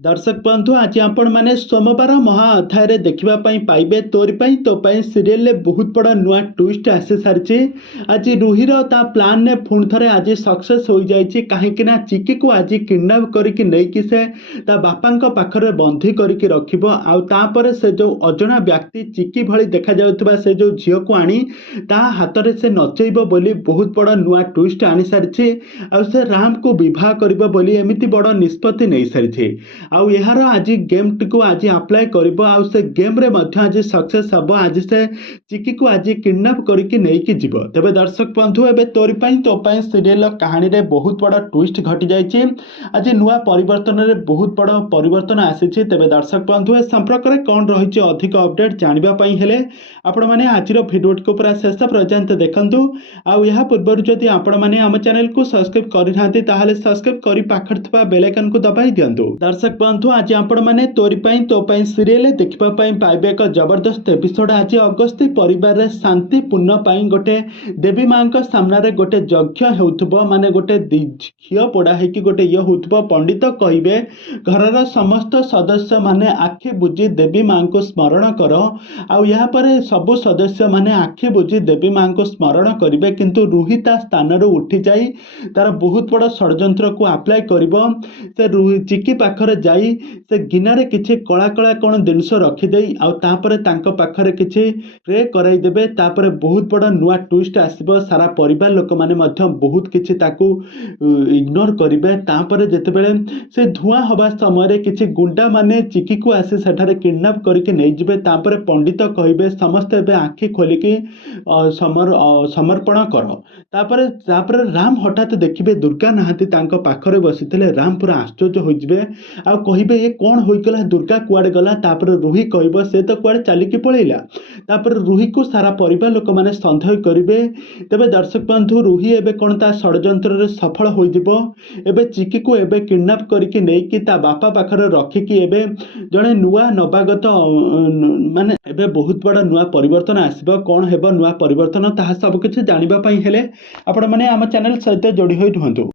दर्शक बंधु आज आपण मैंने सोमवार महा अध्याय देखा पाइबे तोरी तो सीरियल बहुत बड़ा नुआ ट्विस्ट आसी सारी। आज रुहीर ता प्लान ने पुणी थे आज सक्सेस हो जाए कहीं चिकी को आज किडनाप करके नहीं से ता बापा पाखरे बंधी करके रखिपर से जो अजणा व्यक्ति चिकी भली देखा जाउथबा से जो झील को आनी ता हाथ में से नचेब बोली बहुत बड़ा नुआ ट्विस्ट आनी सारी। से राम को विवाह करिबो बोली एमिति बड़ निष्पत्ति नहीं सारी। आउ यार आज गेम टी आज अप्लाई कर आउ से गेम रे मध्य आज सक्सेस हम आज से चिकी को आज किडनाप करके नहीं जीव। तेबे दर्शक बंधु एबे तोरी तो सीरियल कहानी रे बहुत बड़ा ट्विस्ट घटी जाइए। आज नुआ परिवर्तन रे बहुत बड़ा परिवर्तन आसी। तेबे दर्शक बंधु ए संपर्क में कौन रही अधिक अपडेट जानापी हेले आपण मैंने आज भिडियो को पूरा शेष पर्यंत देखंतु। आउ या पूर्व जदि आपण मैंने आम चैनल को सब्सक्राइब करना ताहले सब्सक्राइब करी पाखर थवा बेल आइकन को दबाई दियंतु। दर्शक बंधु आज आपण मैंने तोरी तो सीरियल देखा पाइबे एक जबरदस्त एपिसोड। आज अगस्ती परिवार रे शांतिपूर्ण गोटे देवी माँ सामने गोटे यज्ञ हो माने गोटे घी पोड़ा होगी गोटे ये हो पंडित कहे घर समस्त सदस्य माने आखि बुझी देवी माँ को स्मरण कर आपर सबु सदस्य माने आखि बुझी देवी माँ को स्मरण करेंगे किंतु रुही ता स्थान उठी जाई तार बहुत बड़ा षड्यंत्र को अप्लाई कर चिकी पाखरे जाई से गिनारे किछि कला कला कौन जिनस रखिदे पाखरे किछि प्रे कराइदेवे तापर बहुत बड़ा नुआ ट्विस्ट आसब। सारा परिवार लोक माने बहुत किछि ताकू इग्नोर करेंगे। तापर जेतेबेले से धुआं हवा समय किछि गुंडा माने चिकी को आसी सेठारे किडनैप करके नहीं जिबे तापर पंडित कहिबे समस्त एबे आँखि खोलिकी समर्पण कर। तापर राम हठात देखिबे दुर्गा नाहांती तांको पाखरे बसिथिले। राम पूरा आश्चर्य हो जिबे आ कहिबे ये कौन होइगला दुर्गा कुआडे गला। तापर रुही कहब से तो कुआडे चलिकी पळैला। तापर रुही को सारा परिवार लोक माने संदेह करिवे। तेबे दर्शक बंधु रुही एबे कोन ता षड्यंत्र रे सफल हो जिवो। एबे चिकी को एबे किडनैप करके नहीं कि ता बापा पाखरे रखिकी एबे जणे नुआ नवागत माने एबे बहुत बड़ा नुआ परिवर्तन आसीबो। कोन हेबो नुआ परिवर्तन ताहा सब किछि जानिबा पई हेले आपण माने आम चैनल सहित जोड़ी होई रुहंतु।